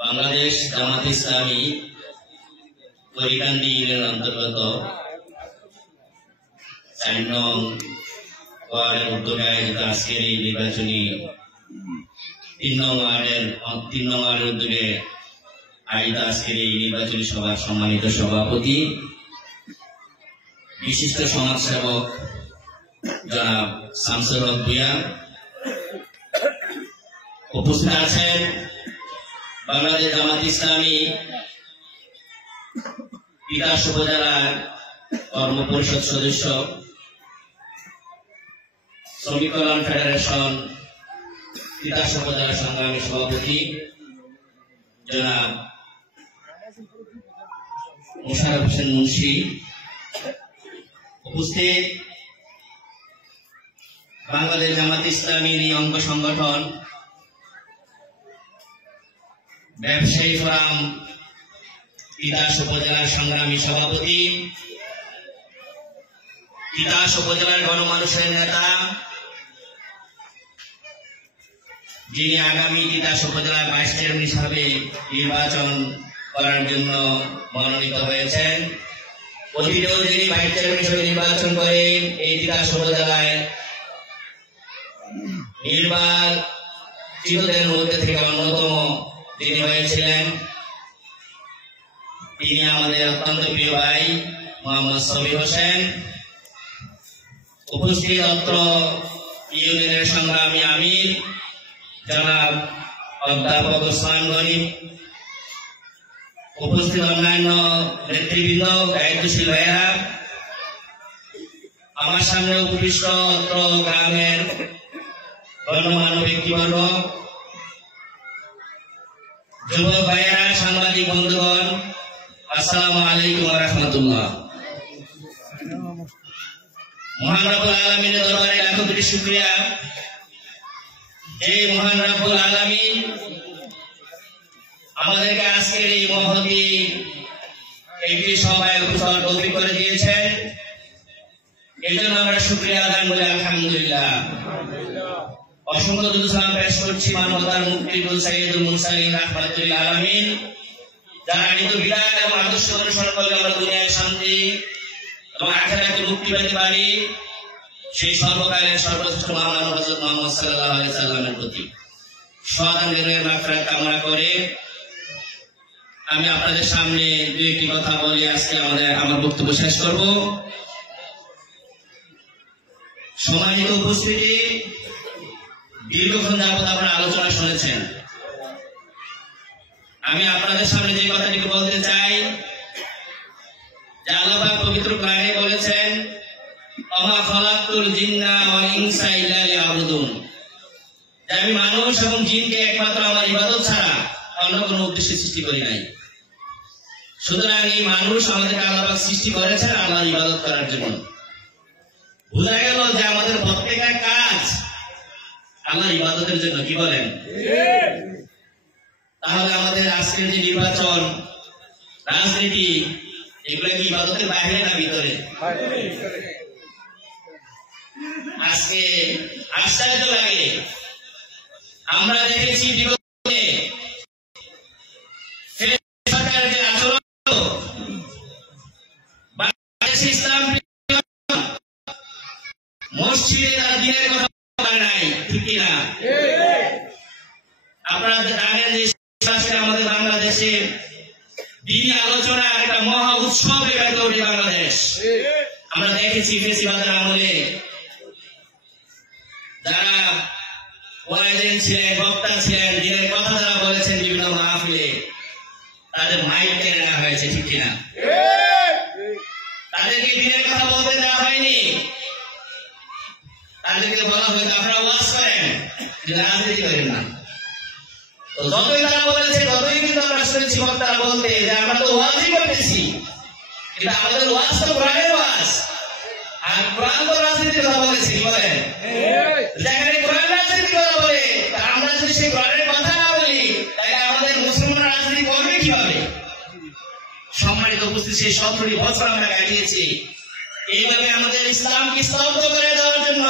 বাংলাদেশ জামাত ইসলামী করিকান্দি ইউনিয়নের অন্তর্গত ৪ নং ওয়ার্ডের উদ্যোগে আয়োজিত আজকের এই নির্বাচনী ৩ নং ওয়ার্ডের উদ্যোগে আয়োজিত আজকের এই নির্বাচনী সভার সম্মানিত সভাপতি, বিশিষ্ট সমাজসেবক জনাব শামসুল হক ভূঁইয়া, উপস্থিত আছেন বাংলাদেশ জামাত ইসলামী তিতাস উপজেলার কর্ম পরিষদ সদস্য, শ্রমিক কল্যাণ ফেডারেশন তিতাস উপজেলা সংগ্রামী সভাপতি জনাব মোশাররফ হোসেন মুন্সি, উপস্থিত বাংলাদেশ জামাত ইসলামীর অঙ্গ সংগঠন ব্যবসায়ী ফোরাম তিতাস উপজেলার সংগ্রামী সভাপতি, তিতাস উপজেলার গণমানুষের নেতা, যিনি আগামী তিতাস উপজেলার ভাইস চেয়ারম্যান হিসাবে নির্বাচন করার জন্য মনোনীত হয়েছেন, অতীতেও যিনি ভাইস চেয়ারম্যান হিসেবে নির্বাচন করেন এই তিতাস উপজেলায় নির্বাচিতদের মধ্যে থেকে অন্যতম যিনি হয়েছিলেন, তিনি আমাদের অত্যন্ত প্রিয় ভাই মোহাম্মদ সবির হোসেন। উপস্থিত অত্র ইউনিয়নের সংগ্রামী আমির জনাব অধ্যাপক ওসমান গনি, উপস্থিত অন্যান্য নেতৃবৃন্দ, দায়িত্বশীল ভাইয়েরা, আমার সামনে উপবিষ্ট অত্র গ্রামের গণ্যমান্য ব্যক্তিবর্গ, যুবক ভাইয়েরা, সাংবাদিক বন্ধুগণ, আসসালামু আলাইকুম ওয়া রাহমাতুল্লাহ। মহান রব্বুল আলামিনের দরবারে লাখো কোটি শুকরিয়া। এই মহান রব্বুল আলামিন আমাদেরকে আজকের এই মহতি একটি সভায় উপস্থিত তৌফিক করে দিয়েছেন, এই জন্য আমরা শুকরিয়া আদায় করি আলহামদুলিল্লাহ। অসংখ্য দুরূদ সালাম পেশ করছি মানবতার মুক্তি সাইয়্যিদুল মুরসালিন রাহমাতুল লিল আলামিন, যারা নিজ বিধান এবং আদর্শ অনুসরণ করলে আমরা দুনিয়ায় শান্তি এবং আখিরাতে মুক্তি পেতে পারি, সেই সর্বকালের সর্বশ্রেষ্ঠ মহামানব হযরত মুহাম্মদ সাল্লাল্লাহু আলাইহি সাল্লামের প্রতি সদানের মাগফিরাত কামনা করে আমি আপনাদের সামনে দুই একটি কথা বলে আজকে আমার বক্তব্য শেষ করব। সম্মানিত উপস্থিতি, দীর্ঘক্ষণ যাবত আপনারা আলোচনা শুনেছেন। আমি আপনাদের সামনে যে কথাটিকে বলতে চাই যে আল্লাহ পাক পবিত্র কোরআনে বলেছেন, ওমা খালাকতুল জিন্না ওয়াল ইনসা ইল্লা লিয়াবুদুন, যে আমি মানুষ এবং জিনকে একমাত্র আমার ইবাদত ছাড়া অন্য কোনো উদ্দেশ্যে সৃষ্টি করি নাই। সুতরাং এই মানুষ আমাদেরকে আল্লাহ পাক সৃষ্টি করেছেন আল্লাহর ইবাদত করার জন্য। বোঝা গেল যে আমাদের প্রত্যেকটা কাজ আল্লাহর ইবাদতের জন্য। কি বলেন? তাহলে আমাদের আজকের যে নির্বাচন, রাজনীতি, এগুলো কি ইবাদতের বাইরে না ভিতরে? আজকে আশ্চর্য লাগে, আমরা দেখেছি বিগতে সরকারের যে আচরণ, বাংলাদেশে ইসলাম মসজিদে তারা দিনের কথা বলে নাই, ঠিক কিনা? আপনারা জানেন যে আমাদের বাংলাদেশে দিনী আলোচনা একটা মহা উৎসবে ব্যক্ত হচ্ছে বাংলাদেশ। আমরা দেখেছি ফেসিবাদের আমলে যারা ওয়াইজেন ছিলেন, বক্তা ছিলেন, দিনের কথা যারা বলেছেন বিভিন্ন মাহফিলে, তাদের মাইক কেড়ে নেওয়া হয়েছে, ঠিক কিনা? তাদেরকে দিনের কথা বলতে দেওয়া হয়নি, তাদেরকে বলা হয়তো আপনারা ওয়াজ করেন, রাজনীতি করেন না। তো যতই তারা বলেছে ততই কিন্তু আমরা শুনেছি বক্তারা বলতে যে আমরা তো ওয়াজই করতেছি, কিন্তু আমাদের ওয়াজ তো কোরআনের ওয়াজ, আর কোরআন তো রাজনীতির কথা বলেছে। কি বলেন? যেখানে কোরআন রাজনীতির কথা বলে, আমরা যদি সেই কোরআনের কথা না বলি তাহলে আমাদের মুসলমানরা রাজনীতি করবে কিভাবে? সম্মানিত উপস্থিতি, সেই 17 বছর আমরা কাটিয়েছি এইভাবে আমাদের ইসলামকে স্তব্ধ করে দেওয়ার জন্য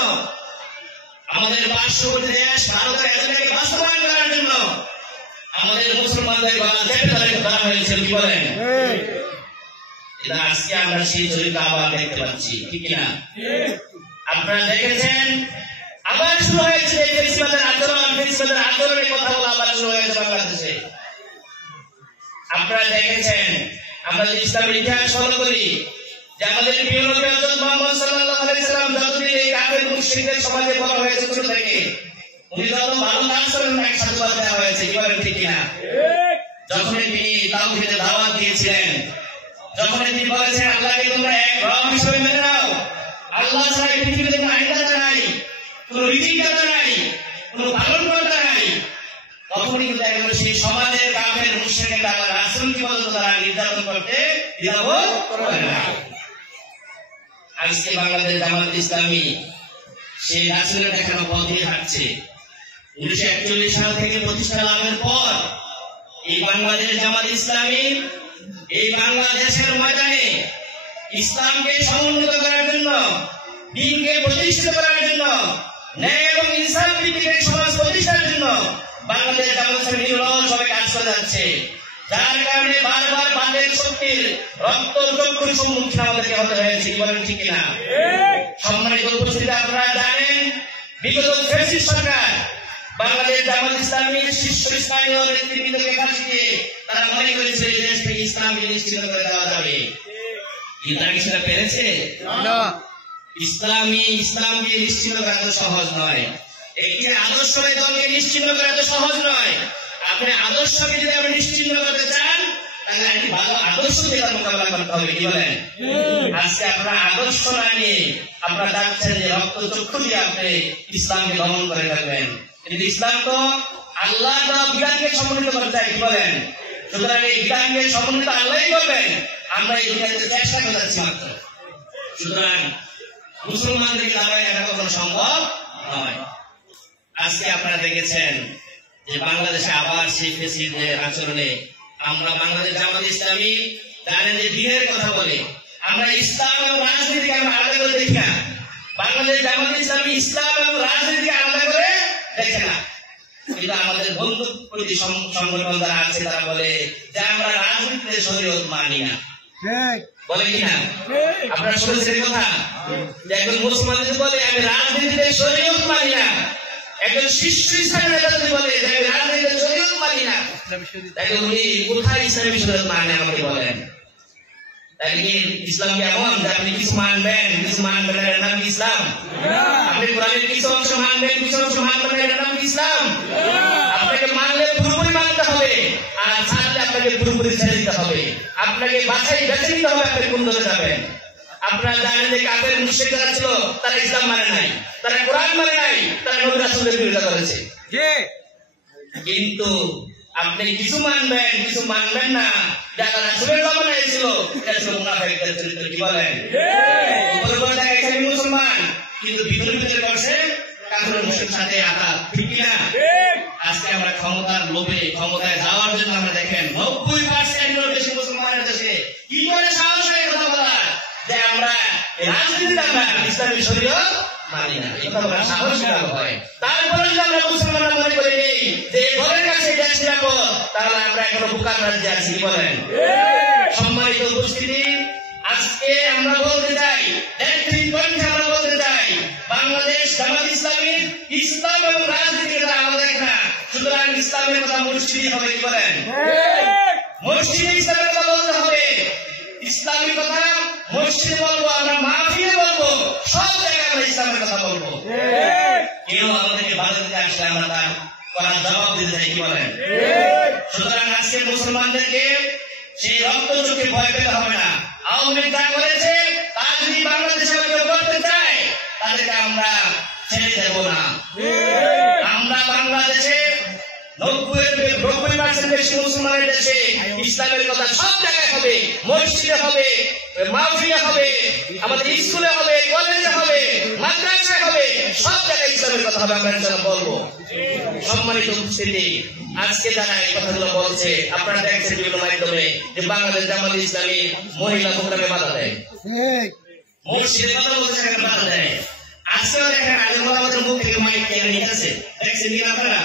আমাদের পার্শ্ববর্তী দেশ ভারতের এজেন্ডাকে বাস্তবায়ন করার জন্য আমাদের মুসলমানদের গলা চেপে ধরা হয়েছে, কি বলেন? আজকে আমরা সেই ছবিটা আবার দেখতে পাচ্ছি, ঠিক কিনা? আপনারা দেখেছেন আবার শুরু হয়েছে ফেসিবাদের আন্দোলনের কথা বলা আবার শুরু হয়েছে বাংলাদেশে। আপনারা দেখেছেন, আমরা যদি ইসলামের ইতিহাস ফলো করি, যে আমাদের প্রিয় নবী হযরত মুহাম্মদ সাল্লাল্লাহু আলাইহি সাল্লাম যতদিন এই কাফের মুশরিকদের সমাজে বড় হয়েছে ছোট থেকে, উনি যত ভালো কাজ করেন তাকে সাধুবাদ দেওয়া হয়েছে, কি বলেন, ঠিক কিনা? যখন তিনি তাওহীদের দাওয়াত দিয়েছিলেন, যখন তিনি বলেছেন আল্লাহকে তোমরা এক রব হিসেবে মেনে নাও, আল্লাহ ছাড়া এই পৃথিবীতে কোনো আইনদাতা নাই, কোনো রীতিদাতা নাই, কোনো পালনকর্তা নাই, তখনই কিন্তু একজন সেই সমাজের কাফের মুশরিকরা আল্লাহর রাসূলকে পর্যন্ত তারা নির্যাতন করতে দ্বিধাবোধ করে না। আজকে বাংলাদেশ জামাত ইসলামী সেই রাসূলের দেখানো পথে হাঁটছে। 1941 সাল থেকে প্রতিষ্ঠা লাভের পর এই বাংলাদেশ জামাত ইসলামী এই বাংলাদেশের ময়দানে ইসলামকে সমুন্নত করার জন্য, দ্বীনকে প্রতিষ্ঠিত করার জন্য, ন্যায় এবং ইনসাফ ভিত্তিক সমাজ প্রতিষ্ঠার জন্য বাংলাদেশ জামাত ইসলামী নিরলসভাবে কাজ করে যাচ্ছে। যার কারণে বারবার বাঁধের শক্তির রক্তচক্ষুর সম্মুখীন আমাদেরকে হতে হয়েছে, কি বলেন, ঠিক কিনা? সম্মানিত উপস্থিতি, আপনারা জানেন বিগত ফ্যাসিস্ট সরকার বাংলাদেশ জামাত ইসলামীর শীর্ষস্থানীয় নেতৃবৃন্দকে ফাঁসি দিয়ে তারা মনে করেছে এই দেশ থেকে ইসলামকে নিশ্চিত করে দেওয়া যাবে। কিন্তু তারা কি সেটা পেরেছে? ইসলামকে নিশ্চিত করা এত সহজ নয়। একটি আদর্শবাদী দলকে নিশ্চিত করা এত সহজ নয়। আপনি আদর্শকে যদি আপনি নিশ্চিত করতে চান, তাহলে একটি ভালো আদর্শ দিয়ে তার মোকাবেলা করতে হবে, কি বলেন? আজকে আপনারা আদর্শ না নিয়ে আপনারা যাচ্ছেন যে রক্তচক্ষু দিয়ে আপনি ইসলামকে দমন করে রাখবেন। কিন্তু ইসলাম তো আল্লাহ বিধানকে সমন্বিত করতে চাই, কি বলেন? সুতরাং এই বিধানকে সমন্বিত আল্লাহই করবেন, আমরা এই দুনিয়াতে চেষ্টা করে যাচ্ছি মাত্র। সুতরাং মুসলমানদের দ্বারা এটা কখনো সম্ভব নয়। আজকে আপনারা দেখেছেন যে বাংলাদেশে আবার সেই ফ্যাসিস্টদের আচরণে আমরা বাংলাদেশ জামাত ইসলামী জানেন যে দিনের কথা বলে, আমরা ইসলাম এবং রাজনীতিকে আমরা আলাদা করে দেখি না। বাংলাদেশ জামাত ইসলামী ইসলাম এবং রাজনীতিকে আলাদা করে দেখে না। কিন্তু আমাদের বন্ধু প্রতি সংগঠন যারা আছে তারা বলে যে আমরা রাজনীতিতে শরীয়ত মানি না, বলে কিনা? আপনারা শুনেছেন কথা, যে একজন মুসলমান যদি বলে আমি রাজনীতিতে শরীয়ত মানি না, একজন শীর্ষস্থানীয় নেতা যদি বলে যে আমি রাজনীতিতে শরীয়ত মানি না, তাহলে উনি কোথায় ইসলামী শরীয়ত মানে আমাকে বলেন? তাহলে কি ইসলাম কি এমন যে আপনি কিছু মানবেন, কিছু মানবেন এর নাম কি ইসলাম? আপনি কোরআনের কিছু অংশ মানবেন, কিছু অংশ মানবেন এর নাম কি ইসলাম? আপনাকে মানলে পুরোপুরি মানতে হবে, আর ছাড়লে আপনাকে পুরোপুরি ছেড়ে দিতে হবে। আপনাকে বাছাই বেছে নিতে হবে আপনি কোন দলে যাবেন। আপনারা জানেন যে কাফের মুশরিক যারা ছিল তারা ইসলাম মানে নাই, তারা কোরআন মানে নাই, তারা নবী রাসূলের বিরোধিতা করেছে। কিন্তু আপনি কিছু মানবেন, কিছু মানবেন না, যারা রাসূলের জমানায় ছিল এটা ছিল মুনাফিকদের চরিত্র, কি বলেন? উপরে বলে থাকে এখানে মুসলমান, কিন্তু ভিতরে করছে কাফের মুশরিকের সাথে আঘাত, ঠিক কিনা? আজকে আমরা ক্ষমতার লোভে ক্ষমতায় যাওয়ার জন্য আমরা দেখেন 90% দেশে মুসলমানের দেশে কি করে সাহস হয় কথা বলার যে আমরা রাজনীতিতে আমরা ইসলামী শরীয়ত মানি না, এই কথা বলার সাহস হয়। তারপরে যদি আমরা মুসলমানরা মনে করি যে ঘরের কাছে দেশ নিরাপদ, তাহলে আমরা এখনো বুকার রাজ্যে আছি, কি বলেন? সম্মানিত উপস্থিতি, আজকে আমরা বলতে চাই, আমরা বলতে চাই বাংলাদেশ জামাত ইসলামী ইসলাম এবং রাজনীতিকে তারা আলাদা দেখে না। সুতরাং ইসলামের কথা মসজিদই হবে, কি বলেন? মসজিদে ইসলামের কথা বলতে হবে, ইসলামী কথা মসজিদে বলবো, আমরা মাহফিলে বলবো, সব জায়গায় আমরা ইসলামের কথা বলবো। কেউ আমাদেরকে বাধা দিতে আসলে আমরা তার করার জবাব দিতে চাই, কি বলেন? সুতরাং আজকে মুসলমানদেরকে সেই রক্তচক্ষে ভয় পেতে হবে না। আওয়ামী লীগ যা করেছে তা যদি বাংলাদেশে কেউ করতে চায় তাদেরকে আমরা ছেড়ে দেব না। আমরা বাংলাদেশে 90% বেশি মুসলমানের দেশে ইসলামের কথা সব জায়গায় হবে, মসজিদে হবে, মাহফিলে হবে, আমাদের স্কুলে হবে, কলেজে হবে, মাদ্রাসায় হবে, সব জায়গায় ইসলামের কথা হবে, আমরা ইনশাআল্লাহ বলবো। সম্মানিত উপস্থিতি, আজকে যারা এই কথাগুলো বলছে আপনারা দেখছেন বিভিন্ন মাধ্যমে যে বাংলাদেশ জামাত ইসলামী মহিলা প্রোগ্রামে বাধা দেয়, মসজিদে কথা বলছে বাধা দেয়। আজকেও দেখেন আগে আমাদের মুখ থেকে মাইক নিয়ে আগে নিয়ে আছে দেখছেন কিনা আপনারা?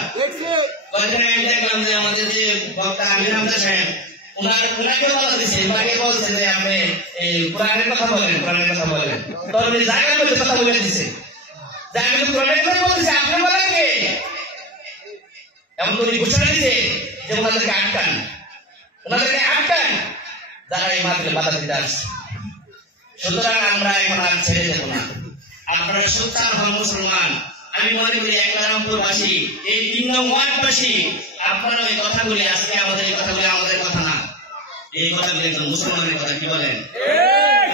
কয়েকদিন আগে দেখলাম যে আমাদের যে বক্তা আমির হামজা সাহেব ওনাকে বলা দিচ্ছে, ওনাকে বলছে যে আপনি কোরআনের কথা বলেন, কোরআনের কথা বলেন, তো আপনি জায়গা বলে কথা বলে দিচ্ছে যে আমি তো কোরআনের কথা বলতেছি, আপনি বলেন কে? এমন উনি ঘোষণা দিচ্ছে যে ওনাদেরকে আটকান, ওনাদেরকে আটকান যারা এই মাত্রে বাধা দিতে আসছে। সুতরাং আমরা এখন আর ছেড়ে দেব না। আপনারা সত্যার হল মুসলমান। আমি মনে করি একরামপুরবাসী, এই 3 নং ওয়ার্ডবাসী, আপনারা ওই কথাগুলি আজকে আমাদের এই কথাগুলি আমাদের কথা না, এই কথাগুলি একজন মুসলমানের কথা। কি বলেন?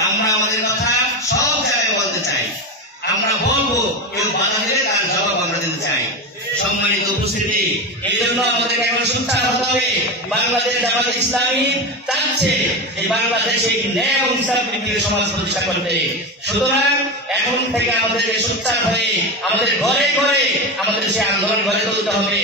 আমরা আমাদের কথা সব জায়গায় বলতে চাই, আমরা বলবো, কেউ বাধা দিলে তার জবাব আমরা দিতে চাই। সম্মানিত উপস্থিতি, এই জন্য আমাদেরকে এখন সোচ্চার হতে হবে। বাংলাদেশ জামাত ইসলামী চাচ্ছে এই বাংলাদেশে একটি ন্যায় এবং ইসলাম ভিত্তিক সমাজ প্রতিষ্ঠা করতে। সুতরাং এখন থেকে আমাদেরকে সোচ্চার হয়ে আমাদের ঘরে ঘরে আমাদের সেই আন্দোলন গড়ে তুলতে হবে।